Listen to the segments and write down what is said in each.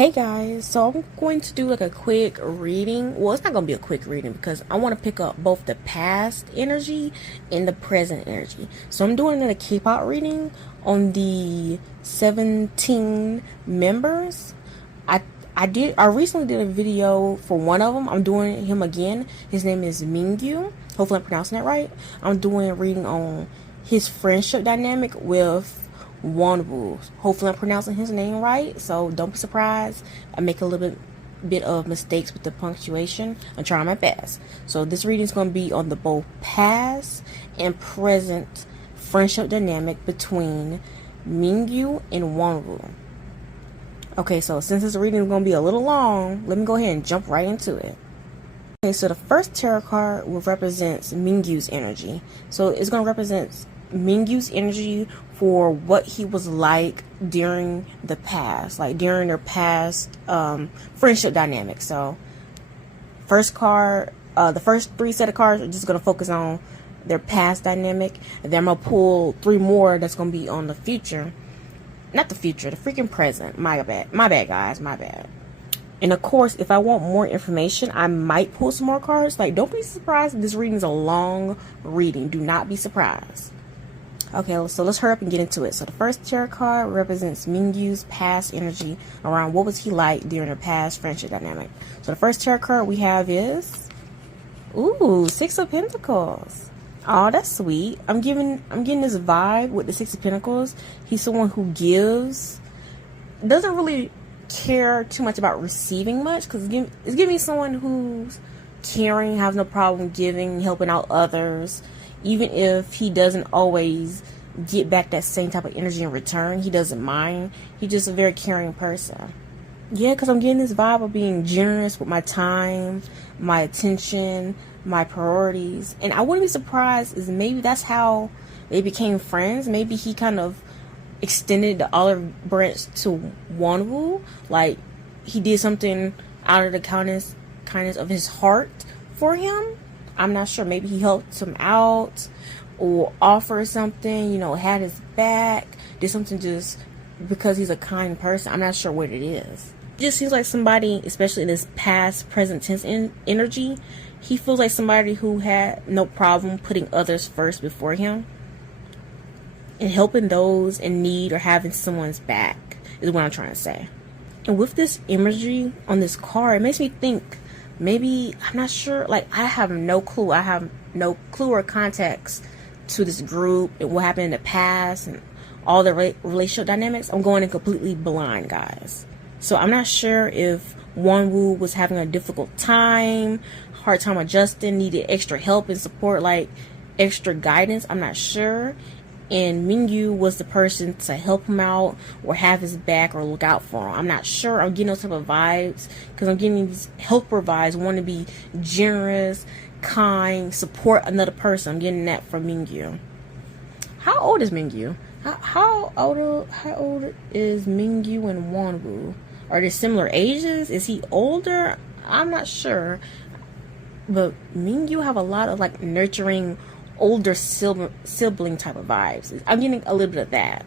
Hey guys, so I'm going to do like a quick reading. Well, it's not going to be a quick reading because I want to pick up both the past energy and the present energy. So I'm doing a K-pop reading on the 17 members. I recently did a video for one of them. I'm doing him again. His name is Mingyu. Hopefully I'm pronouncing that right. I'm doing a reading on his friendship dynamic with Wonwoo. Hopefully I'm pronouncing his name right, so don't be surprised. I make a little bit of mistakes with the punctuation. I'm trying my best. So this reading is going to be on the both past and present friendship dynamic between Mingyu and Wonwoo. Okay, so since this reading is going to be a little long, let me go ahead and jump right into it. Okay, so the first tarot card will represent Mingyu's energy. So it's going to represent Mingyu's energy for what he was like during the past, like during their past friendship dynamic. So first card, the first three set of cards are just going to focus on their past dynamic, and then I'm going to pull three more that's going to be on the future. Not the future, the freaking present. My bad guys, my bad. And of course, if I want more information, I might pull some more cards. Like, don't be surprised if this reading is a long reading. Do not be surprised. Okay, so let's hurry up and get into it. So the first tarot card represents Mingyu's past energy around what was he like during their past friendship dynamic. So the first tarot card we have is, ooh, Six of Pentacles. Oh, that's sweet. I'm getting this vibe with the Six of Pentacles. He's someone who gives, doesn't really care too much about receiving much, because it's giving me someone who's caring, has no problem giving, helping out others. Even if he doesn't always get back that same type of energy in return, he doesn't mind. He's just a very caring person. Yeah, because I'm getting this vibe of being generous with my time, my attention, my priorities. And I wouldn't be surprised is maybe that's how they became friends. Maybe he kind of extended the olive branch to Wonwoo. Like, he did something out of the kindness of his heart for him. I'm not sure. Maybe he helped him out or offered something, had his back, did something just because he's a kind person. I'm not sure what it is. It just seems like somebody, especially in this past, present tense energy, he feels like somebody who had no problem putting others first before him and helping those in need or having someone's back is what I'm trying to say. And with this imagery on this card, it makes me think, maybe, I'm not sure, like, I have no clue. I have no clue or context to this group and what happened in the past and all the relationship dynamics. I'm going in completely blind, guys. So I'm not sure if Wonwoo was having a difficult time, hard time adjusting, needed extra help and support, like extra guidance. I'm not sure. And Mingyu was the person to help him out or have his back or look out for him. I'm not sure. I'm getting those type of vibes because I'm getting these helper vibes, want to be generous, kind, support another person. I'm getting that from Mingyu. How old is Mingyu? How old is Mingyu and Wonwoo? Are they similar ages? Is he older? I'm not sure. But Mingyu have a lot of like nurturing, older sibling type of vibes. I'm getting a little bit of that.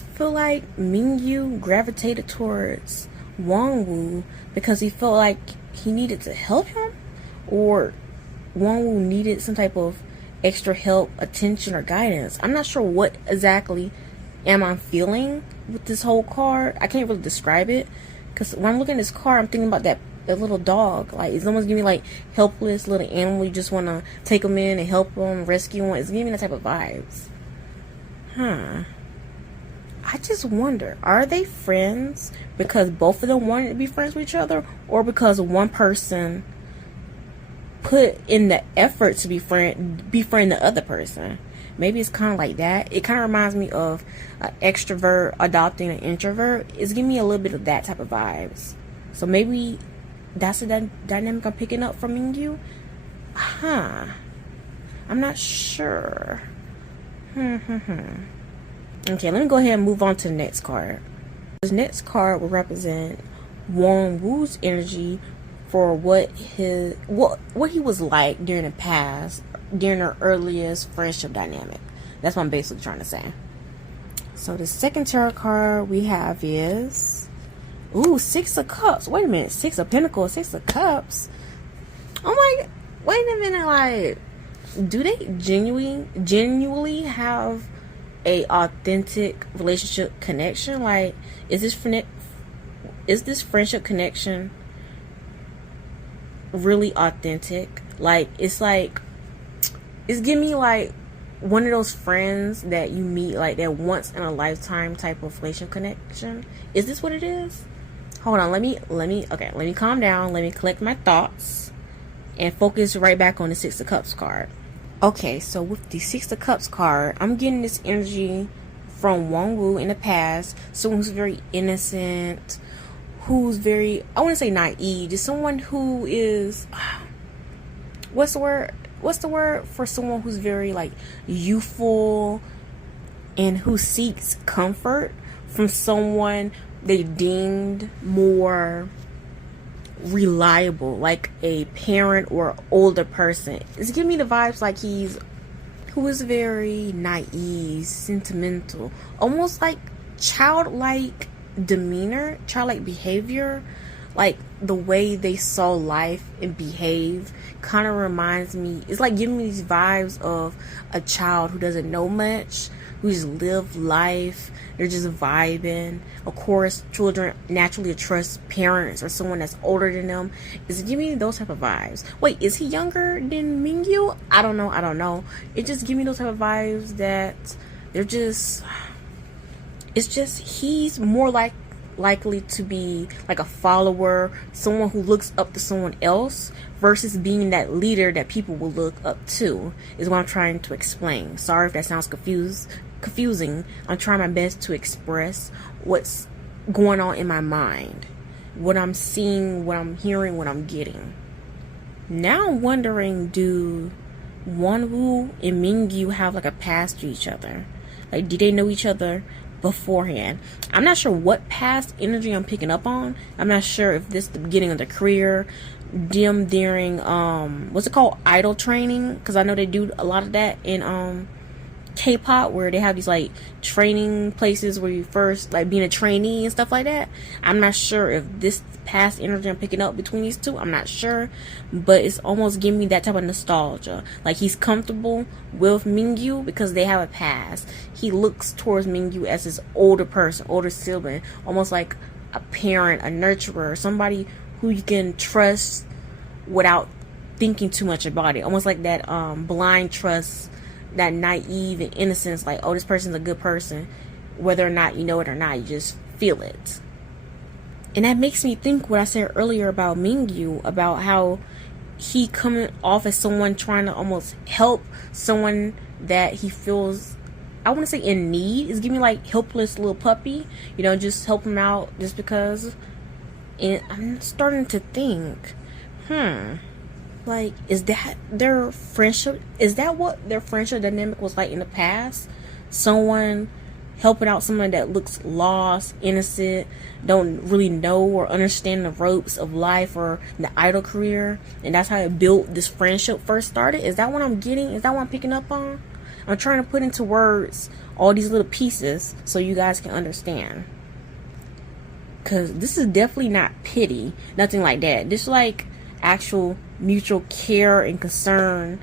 I feel like Mingyu gravitated towards Wonwoo because he felt like he needed to help him, or Wonwoo needed some type of extra help, attention, or guidance. I'm not sure what exactly am I feeling with this whole card. I can't really describe it because when I'm looking at this card, I'm thinking about that little dog. Like, it's almost giving me like helpless little animal. You just want to take them in and help them, rescue them. It's giving me that type of vibes. I just wonder, are they friends because both of them wanted to be friends with each other, or because one person put in the effort to befriend the other person? Maybe it's kind of like that. It kind of reminds me of an extrovert adopting an introvert. It's giving me a little bit of that type of vibes. So maybe that's the dynamic I'm picking up from Mingyu. I'm not sure. Okay, let me go ahead and move on to the next card. This next card will represent Wonwoo's energy for what he was like during the past, during their earliest friendship dynamic. That's what I'm basically trying to say. So the second tarot card we have is Ooh, Six of Cups. Wait a minute. Six of Pentacles, Six of Cups. Oh my, wait a minute. Like, do they genuinely have a authentic relationship connection? Like, is this friendship connection really authentic? Like, it's giving me like one of those friends that you meet, like that once in a lifetime type of relationship connection. Is this what it is? Hold on, let me calm down, let me collect my thoughts and focus right back on the Six of Cups card. Okay, so with the Six of Cups card, I'm getting this energy from Wonwoo in the past, someone who's very innocent, who's very, I wouldn't say naive, just someone who is, what's the word for someone who's very like youthful and who seeks comfort from someone they deemed more reliable, like a parent or older person. It's giving me the vibes like who is very naive, sentimental, almost like childlike demeanor, childlike behavior. Like the way they saw life and behave kind of reminds me, it's like giving me these vibes of a child who doesn't know much, who just live life, they're just vibing. Of course, children naturally trust parents or someone that's older than them. It's giving me those type of vibes. Wait, is he younger than Mingyu? I don't know. It just gives me those type of vibes that they're just, it's just, he's more likely to be like a follower, someone who looks up to someone else versus being that leader that people will look up to, is what I'm trying to explain. Sorry if that sounds confusing. I'm trying my best to express what's going on in my mind, what I'm seeing, what I'm hearing, what I'm getting. Now I'm wondering, do Wonwoo and Mingyu have like a past to each other? Like, do they know each other beforehand? I'm not sure what past energy I'm picking up on. I'm not sure if this is the beginning of their career, them during what's it called, idol training, because I know they do a lot of that in K-pop, where they have these like training places where you first like being a trainee and stuff like that. I'm not sure if this past energy I'm picking up between these two. I'm not sure, but it's almost giving me that type of nostalgia. Like he's comfortable with Mingyu because they have a past. He looks towards Mingyu as his older person, older sibling, almost like a parent, a nurturer, somebody who you can trust without thinking too much about it. Almost like that blind trust, that naive and innocence, like, oh, this person's a good person, whether or not you know it or not, you just feel it. And that makes me think what I said earlier about Mingyu, about how he coming off as someone trying to almost help someone that he feels, I want to say in need. It's giving me like helpless little puppy, just help him out just because. And I'm starting to think, like, is that their friendship? Is that what their friendship dynamic was like in the past? Someone helping out someone that looks lost, innocent, don't really know or understand the ropes of life or the idol career, and that's how it built, this friendship first started? Is that what I'm getting? Is that what I'm picking up on? I'm trying to put into words all these little pieces so you guys can understand. Because this is definitely not pity, nothing like that. This is like actual mutual care and concern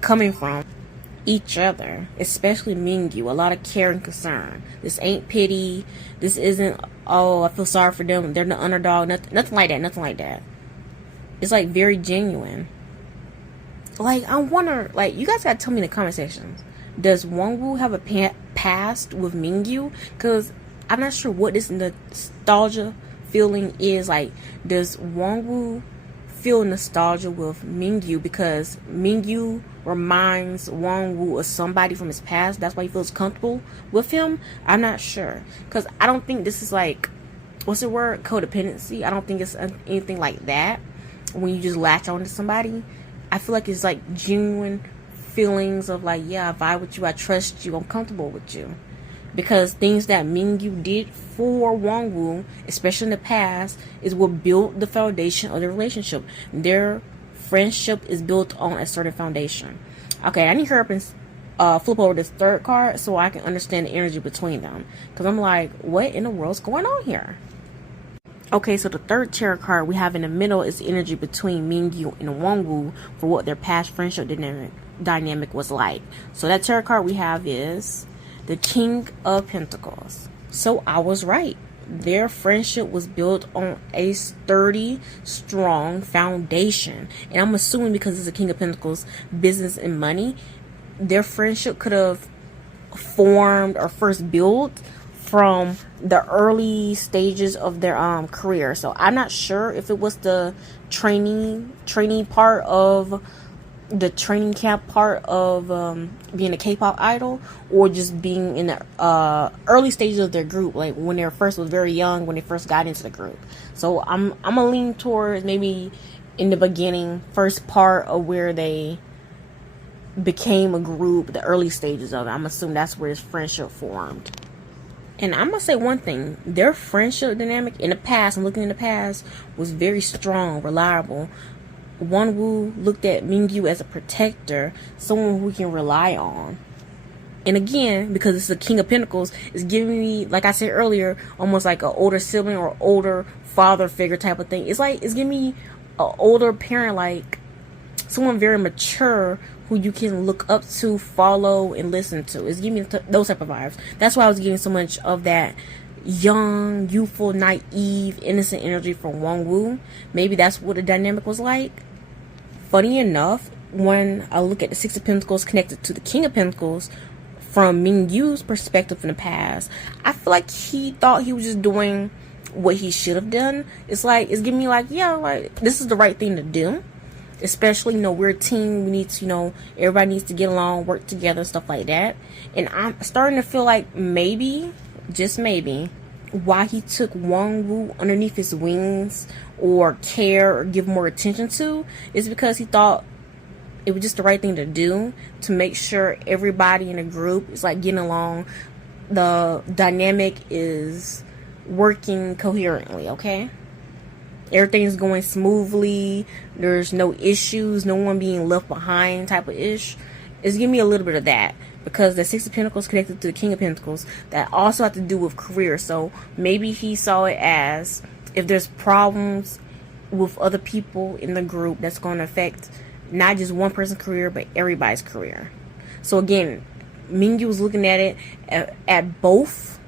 coming from each other, especially Mingyu. A lot of care and concern. This ain't pity. This isn't, oh, I feel sorry for them, they're the underdog. Nothing like that. It's like very genuine. Like, I wonder, like, you guys gotta tell me in the comment sections, does Wonwoo have a past with Mingyu? Because I'm not sure what this nostalgia feeling is. Like, does Wonwoo feel nostalgia with Mingyu because Mingyu reminds Wonwoo of somebody from his past? That's why he feels comfortable with him? I'm not sure. Because I don't think this is like, what's the word? Codependency. I don't think it's anything like that. When you just latch on to somebody, I feel like it's like genuine feelings of like, yeah, I vibe with you, I trust you, I'm comfortable with you. Because things that Mingyu did for Wonwoo, especially in the past, is what built the foundation of their relationship. Their friendship is built on a certain foundation. Okay, I need to hurry up and flip over this third card so I can understand the energy between them. Because I'm like, what in the world's going on here? Okay, so the third tarot card we have in the middle is the energy between Mingyu and Wonwoo for what their past friendship dynamic was like. So that tarot card we have is the King of Pentacles. So I was right. Their friendship was built on a sturdy, strong foundation. And I'm assuming because it's a King of Pentacles, business and money, their friendship could have formed or first built from the early stages of their career. So I'm not sure if it was the training part of the training camp part of being a K-pop idol, or just being in the early stages of their group, like when they first was very young, when they first got into the group. So I'm gonna lean towards maybe in the beginning, first part of where they became a group, the early stages of it. I'm assuming that's where this friendship formed. And I'm gonna say one thing, their friendship dynamic in the past, and looking in the past, was very strong, reliable. Wonwoo looked at Mingyu as a protector, someone who he can rely on. And again, because it's the King of Pentacles, it's giving me, like I said earlier, almost like an older sibling or older father figure type of thing. It's like, it's giving me an older parent, like someone very mature who you can look up to, follow, and listen to. It's giving me those type of vibes. That's why I was getting so much of that young, youthful, naive, innocent energy from Wonwoo. Maybe that's what the dynamic was like. Funny enough, when I look at the Six of Pentacles connected to the King of Pentacles from Mingyu's perspective in the past, I feel like he thought he was just doing what he should have done. It's like, it's giving me like, yeah, like this is the right thing to do. Especially, we're a team. We need to, everybody needs to get along, work together, stuff like that. And I'm starting to feel like maybe, just maybe, why he took Wonwoo underneath his wings or care or give more attention to is because he thought it was just the right thing to do to make sure everybody in the group is like getting along. The dynamic is working coherently, okay? Everything's going smoothly. There's no issues, no one being left behind type of ish. It's giving me a little bit of that. Because the Six of Pentacles connected to the King of Pentacles, that also have to do with career. So maybe he saw it as if there's problems with other people in the group, that's going to affect not just one person's career, but everybody's career. So again, Mingyu was looking at it at both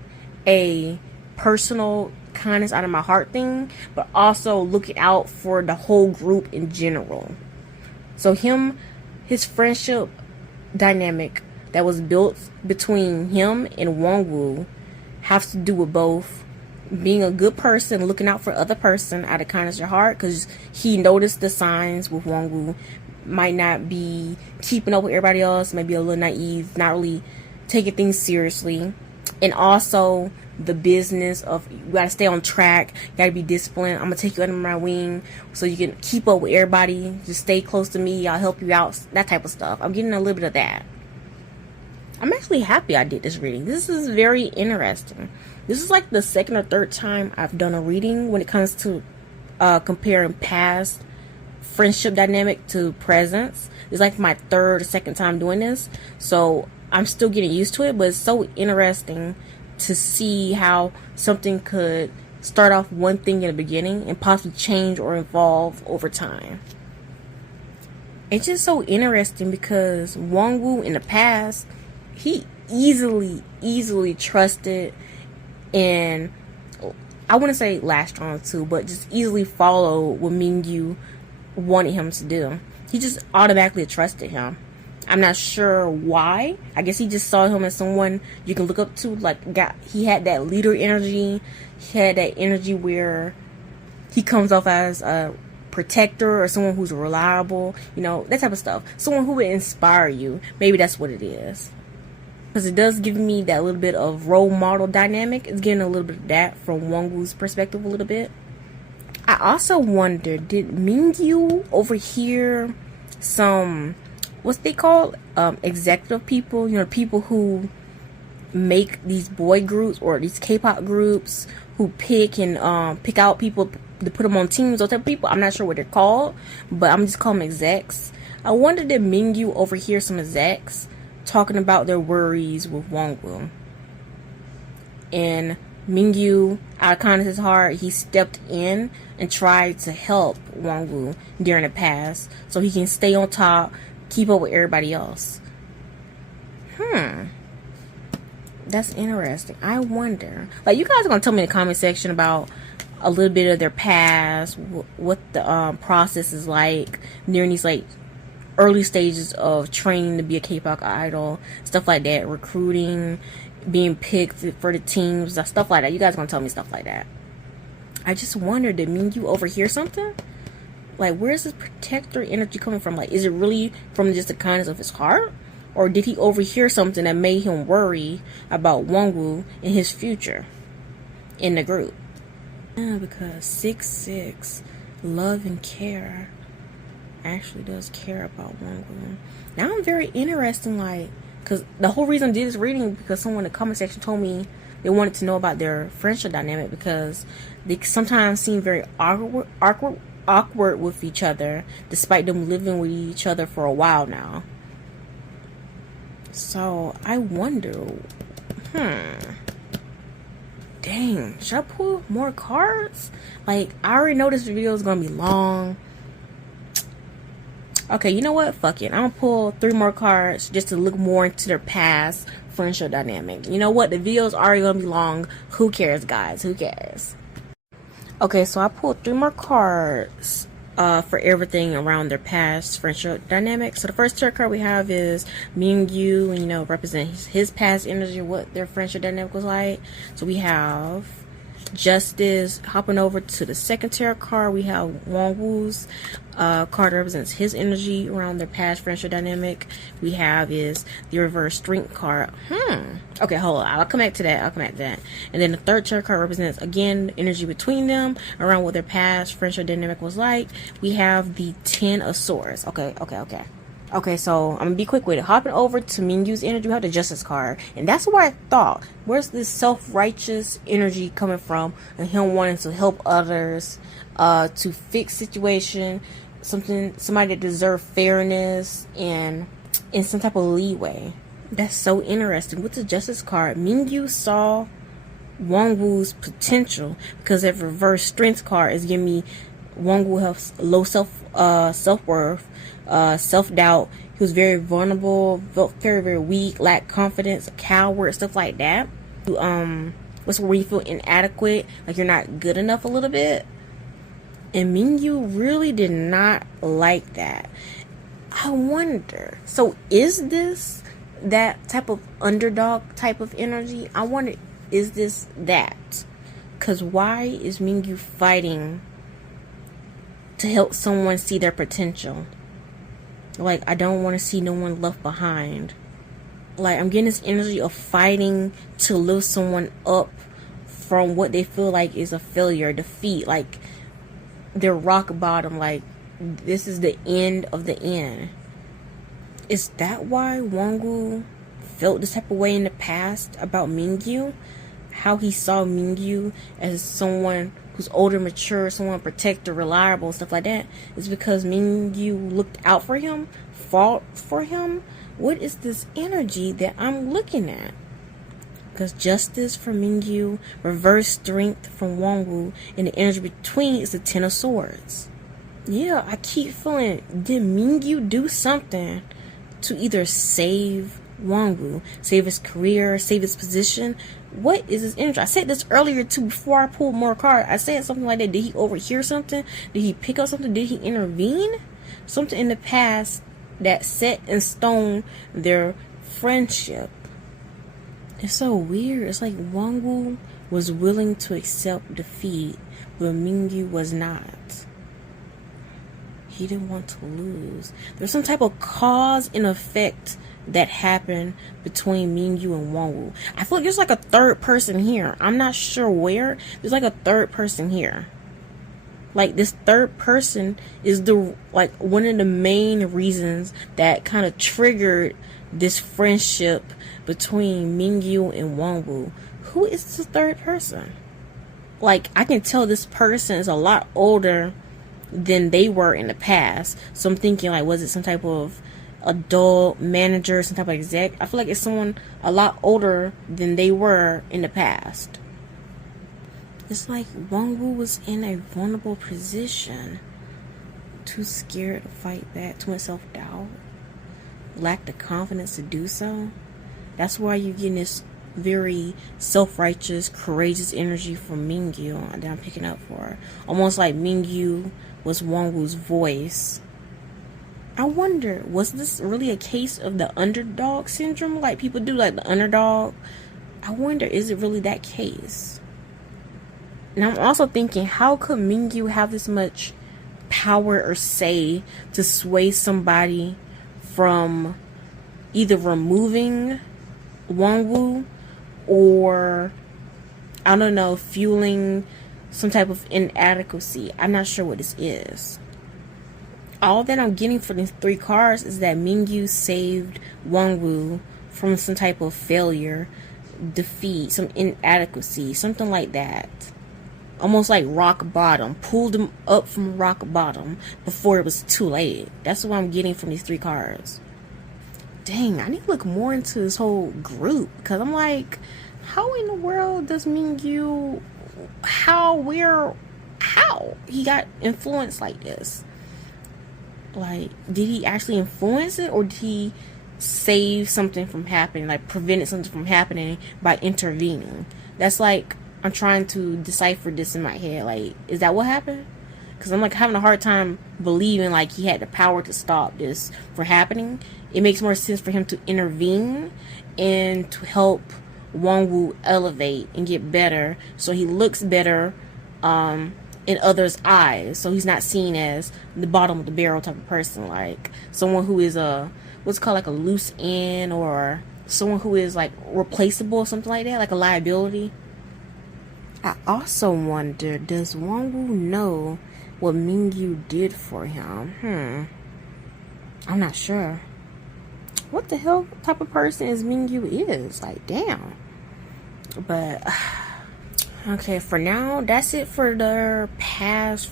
a personal kindness out of my heart thing, but also looking out for the whole group in general. So his friendship dynamic that was built between him and Wonwoo has to do with both being a good person, looking out for other person out of kindness of your heart, because he noticed the signs with Wonwoo might not be keeping up with everybody else, maybe a little naive, not really taking things seriously. And also the business of, you gotta stay on track, you gotta be disciplined. I'm gonna take you under my wing so you can keep up with everybody, just stay close to me, I'll help you out, that type of stuff. I'm getting a little bit of that. I'm actually happy I did this reading. This is very interesting. This is like the second or third time I've done a reading when it comes to comparing past friendship dynamic to presence. It's like my third or second time doing this. So I'm still getting used to it, but it's so interesting to see how something could start off one thing in the beginning and possibly change or evolve over time. It's just so interesting because Wonwoo in the past, he easily trusted, and I wouldn't say latched on to, but just easily followed what Mingyu wanted him to do. He just automatically trusted him. I'm not sure why. I guess he just saw him as someone you can look up to. He had that leader energy. He had that energy where he comes off as a protector or someone who's reliable, that type of stuff. Someone who would inspire you. Maybe that's what it is. Because it does give me that little bit of role model dynamic. It's getting a little bit of that from Wonwoo's perspective a little bit. I also wonder, did Mingyu overhear some, what's they called? Executive people, people who make these boy groups or these K-pop groups, who pick out people to put them on teams, those type of people. I'm not sure what they're called, but I'm just calling them execs. I wonder, did Mingyu overhear some execs talking about their worries with Wonwoo? And Mingyu, out of kindness of his heart, he stepped in and tried to help Wonwoo during the past so he can stay on top, keep up with everybody else. That's interesting. I wonder, like, you guys are gonna tell me in the comment section about a little bit of their past, what the process is like during these like early stages of training to be a K-pop idol, stuff like that, recruiting, being picked for the teams, stuff like that. You guys are gonna tell me stuff like that. I just wonder, did Mingyu overhear something? Like, where's this protector energy coming from? Like, is it really from just the kindness of his heart? Or did he overhear something that made him worry about Wonwoo and his future in the group? Yeah, because 6'6", love and care, actually does care about Wonwoo. Now I'm very interested, like, because the whole reason I did this reading because someone in the comment section told me they wanted to know about their friendship dynamic because they sometimes seem very awkward with each other despite them living with each other for a while now. So I wonder, dang, should I pull more cards? Like, I already know this video is gonna be long. Okay, you know what? Fuck it. I'm gonna pull 3 more cards just to look more into their past friendship dynamic. You know what? The video's already gonna be long. Who cares, guys? Who cares? Okay, so I pulled 3 more cards for everything around their past friendship dynamic. So the first tarot card we have is Mingyu, and you know, represents his past energy, what their friendship dynamic was like. So we have Justice. Hopping over to the second tarot card, we have Wonwoo's card represents his energy around their past friendship dynamic. We have is the reverse strength card. Okay, hold on. I'll come back to that. And then the third tarot card represents, again, energy between them around what their past friendship dynamic was like. We have the 10 of Swords. Okay, so I'm gonna be quick with it. Hopping over to Mingyu's energy, we have the Justice card. And that's what I thought. Where's this self-righteous energy coming from? And him wanting to help others, to fix situation, somebody that deserves fairness and in some type of leeway. That's so interesting. With the Justice card, Mingyu saw Wonwoo's potential because that reverse strength card is giving me Wonwoo has low self-worth, self-doubt. He was very vulnerable, felt very weak, lacked confidence, a coward, stuff like that. What's where you feel inadequate, like you're not good enough a little bit. And Mingyu really did not like that. I wonder, so is this that type of underdog type of energy? I wonder, is this that? Because why is Mingyu fighting to help someone see their potential? Like, I don't want to see no one left behind. Like, I'm getting this energy of fighting to lift someone up from what they feel like is a failure, defeat, like they're rock bottom, like this is the end of the end. Is that why Wonwoo felt this type of way in the past about Mingyu? How he saw Mingyu as someone who's older, mature, someone protected, reliable, stuff like that, is because Mingyu looked out for him, fought for him. What is this energy that I'm looking at? Because Justice from Mingyu, reverse strength from Wonwoo, and the energy between is the 10 of Swords. Yeah, I keep feeling, did Mingyu do something to either save Wonwoo, save his career, save his position? What is his energy? I said this earlier too, before I pulled more cards. I said something like that. Did he overhear something? Did he pick up something? Did he intervene? Something in the past that set in stone their friendship. It's so weird. It's like Wonwoo was willing to accept defeat, but Mingyu was not. He didn't want to lose. There's some type of cause and effect that happened between Mingyu and Wonwoo. I feel like there's like a third person here. I'm not sure where. There's like a third person here. Like, this third person is the, like, one of the main reasons that kind of triggered this friendship between Mingyu and Wonwoo. Who is the third person? Like, I can tell this person is a lot older than they were in the past. So I'm thinking, like, was it some type of adult manager, some type of exec? I feel like it's someone a lot older than they were in the past. It's like Wonwoo was in a vulnerable position. Too scared to fight back, too much self-doubt, lacked the confidence to do so. That's why you're getting this very self-righteous, courageous energy from Mingyu that I'm picking up for. Almost like Mingyu was Wonwoo's voice. I wonder, was this really a case of the underdog syndrome? Like people do, like the underdog? I wonder, is it really that case? And I'm also thinking, how could Mingyu have this much power or say to sway somebody from either removing Wonwoo or, I don't know, fueling some type of inadequacy? I'm not sure what this is. All that I'm getting for these 3 cards is that Mingyu saved Wonwoo from some type of failure, defeat, some inadequacy, something like that. Almost like rock bottom. Pulled him up from rock bottom before it was too late. That's what I'm getting from these 3 cards. Dang, I need to look more into this whole group. Because I'm like, how in the world does Mingyu... How he got influenced like this? Like, did he actually influence it, or did he save something from happening, like prevented something from happening by intervening? That's like, I'm trying to decipher this in my head. Like, is that what happened? Because I'm like having a hard time believing like he had the power to stop this from happening. It makes more sense for him to intervene and to help Wonwoo elevate and get better, so he looks better in others' eyes, so he's not seen as the bottom of the barrel type of person, like someone who is what's called like a loose end, or someone who is like replaceable or something like that, like a liability. I also wonder, does Wonwoo know what Mingyu did for him? I'm not sure. What the hell type of person is Mingyu is? Like, damn. But okay, for now, that's it for their past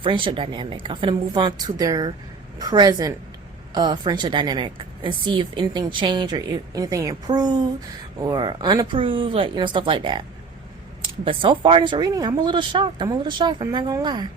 friendship dynamic. I'm gonna move on to their present friendship dynamic and see if anything changed or if anything improved or unapproved, like, you know, stuff like that. But so far in this reading, I'm a little shocked. I'm not gonna lie.